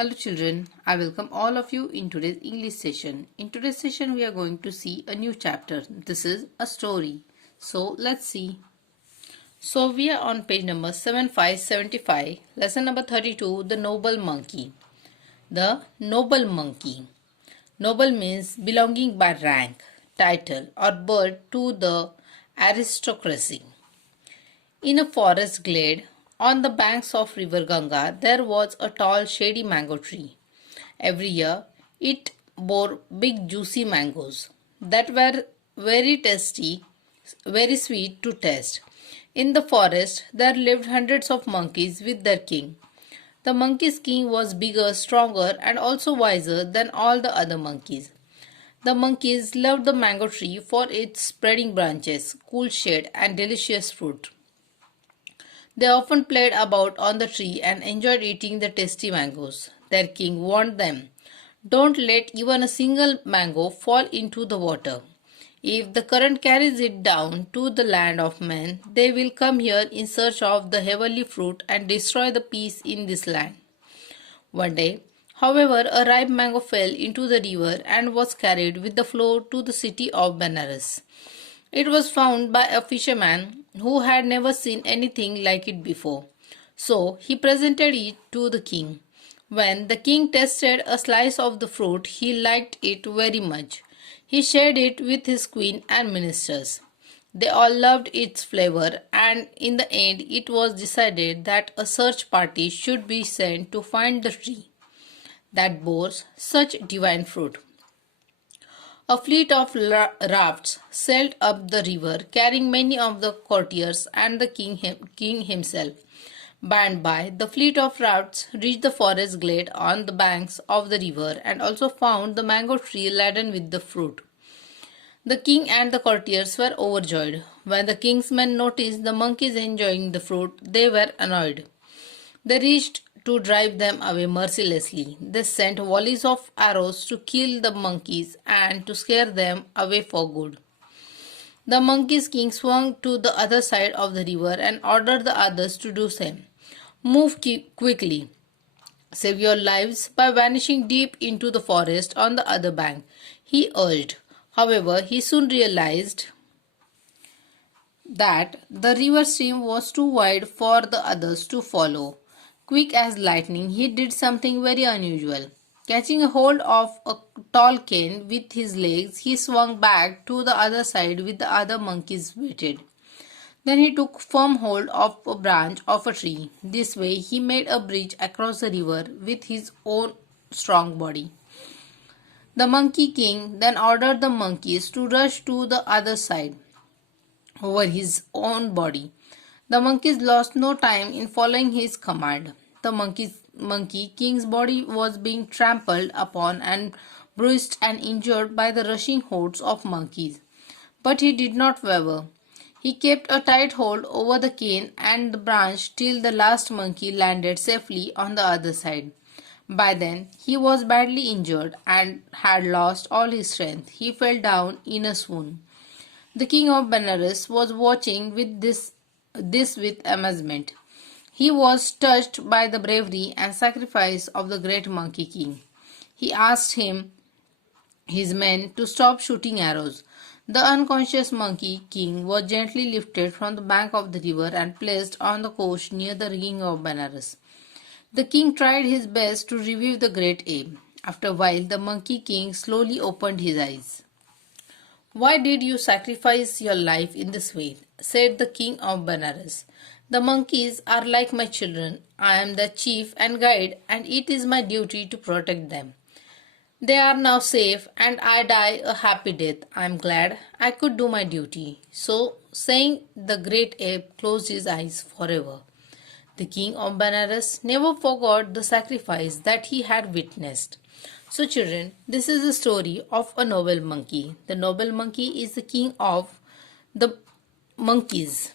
Hello children, I welcome all of you in today's English session. In today's session we are going to see a new chapter. This is a story. So let's see. So we are on page number 7575, lesson number 32, The Noble Monkey. The Noble Monkey. Noble means belonging by rank, title or birth to the aristocracy. In a forest glade on the banks of river Ganga, there was a tall shady mango tree. Every year, it bore big juicy mangoes that were very tasty, very sweet to taste. In the forest, there lived hundreds of monkeys with their king. The monkey's king was bigger, stronger, and also wiser than all the other monkeys. The monkeys loved the mango tree for its spreading branches, cool shade, and delicious fruit. They often played about on the tree and enjoyed eating the tasty mangoes. Their king warned them, "Don't let even a single mango fall into the water. If the current carries it down to the land of men, they will come here in search of the heavenly fruit and destroy the peace in this land." One day, however, a ripe mango fell into the river and was carried with the flow to the city of Benares. It was found by a fisherman who had never seen anything like it before. So he presented it to the king. When the king tasted a slice of the fruit, he liked it very much. He shared it with his queen and ministers. They all loved its flavor, and in the end, it was decided that a search party should be sent to find the tree that bore such divine fruit. A fleet of rafts sailed up the river, carrying many of the courtiers and the king himself. By and by, the fleet of rafts reached the forest glade on the banks of the river and also found the mango tree laden with the fruit. The king and the courtiers were overjoyed. When the king's men noticed the monkeys enjoying the fruit, they were annoyed. They reached to drive them away mercilessly. They sent volleys of arrows to kill the monkeys and to scare them away for good. The monkey's king swung to the other side of the river and ordered the others to do same. "Move quickly. Save your lives by vanishing deep into the forest on the other bank," he urged. However, he soon realized that the river stream was too wide for the others to follow. Quick as lightning, he did something very unusual. Catching a hold of a tall cane with his legs, he swung back to the other side with the other monkeys waited. Then he took firm hold of a branch of a tree. This way he made a bridge across the river with his own strong body. The Monkey King then ordered the monkeys to rush to the other side over his own body. The monkeys lost no time in following his command. The Monkey King's body was being trampled upon and bruised and injured by the rushing hordes of monkeys. But he did not waver. He kept a tight hold over the cane and the branch till the last monkey landed safely on the other side. By then, he was badly injured and had lost all his strength. He fell down in a swoon. The king of Benares was watching this with amazement. He was touched by the bravery and sacrifice of the great Monkey King. He asked his men to stop shooting arrows. The unconscious Monkey King was gently lifted from the bank of the river and placed on the coast near the king of Benares. The king tried his best to revive the great ape. After a while, the Monkey King slowly opened his eyes. "Why did you sacrifice your life in this way?" said the king of Benares. "The monkeys are like my children. I am their chief and guide, and it is my duty to protect them. They are now safe, and I die a happy death. I am glad I could do my duty." So saying, the great ape closed his eyes forever. The king of Benares never forgot the sacrifice that he had witnessed. So children, this is the story of a noble monkey. The noble monkey is the king of the monkeys,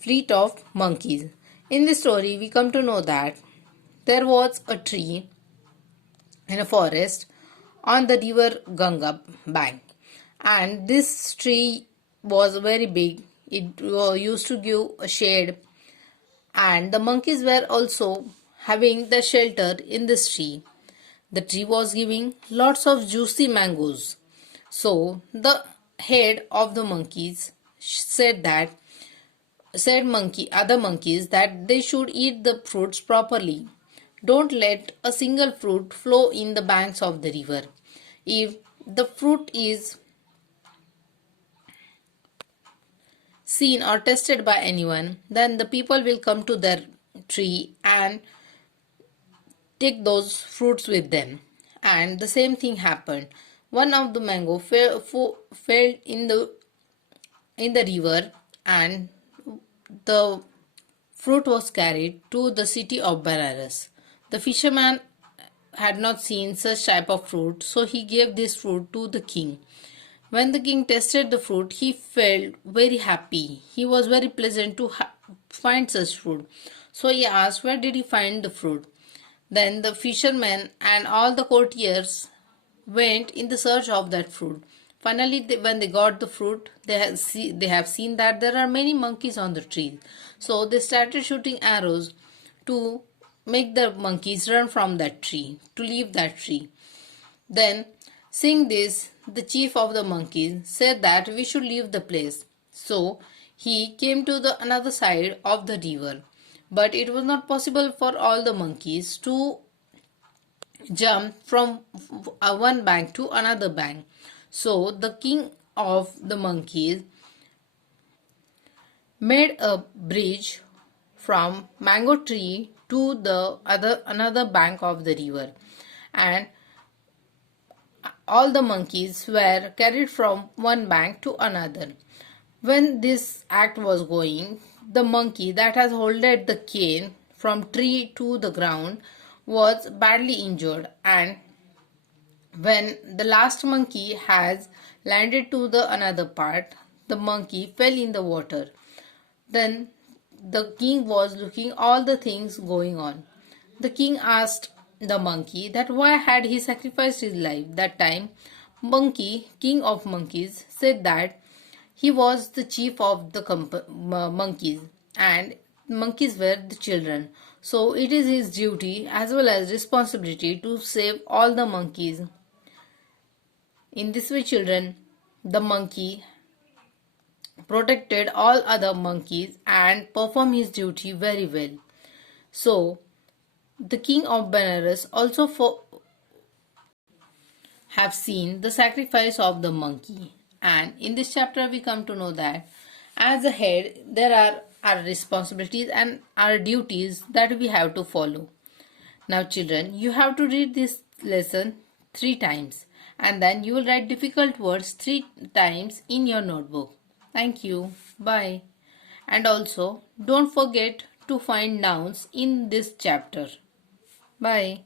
fleet of monkeys. In this story, we come to know that there was a tree in a forest on the river Ganga bank, and this tree was very big. It used to give a shade, and the monkeys were also having the shelter in this tree. The tree was giving lots of juicy mangoes. So the head of the monkeys said other monkeys that they should eat the fruits properly. Don't let a single fruit flow in the banks of the river. If the fruit is seen or tested by anyone, then the people will come to their tree and take those fruits with them. And the same thing happened. One of the mango fell in the river, and the fruit was carried to the city of Benares. The fisherman had not seen such type of fruit, so he gave this fruit to the king. When the king tasted the fruit, he felt very happy. He was very pleasant to find such fruit. So he asked, where did he find the fruit? Then the fishermen and all the courtiers went in the search of that fruit. Finally, when they got the fruit, they have seen that there are many monkeys on the tree. So they started shooting arrows to make the monkeys run from that tree, to leave that tree. Then, seeing this, the chief of the monkeys said that we should leave the place. So he came to the another side of the river. But it was not possible for all the monkeys to jump from one bank to another bank. So the king of the monkeys made a bridge from mango tree to the another bank of the river, and all the monkeys were carried from one bank to another. When this act was going, the monkey that has holded the cane from tree to the ground was badly injured, and when the last monkey has landed to the another part, the monkey fell in the water. Then the king was looking all the things going on. The king asked the monkey that why had he sacrificed his life. That time monkey, king of monkeys, said that he was the chief of the monkeys, and monkeys were the children. So it is his duty as well as responsibility to save all the monkeys. In this way, children, the monkey protected all other monkeys and performed his duty very well. So the king of Benares also have seen the sacrifice of the monkey. And in this chapter we come to know that as a head there are our responsibilities and our duties that we have to follow. Now children, you have to read this lesson 3 times and then you will write difficult words 3 times in your notebook. Thank you. Bye. And also don't forget to find nouns in this chapter. Bye.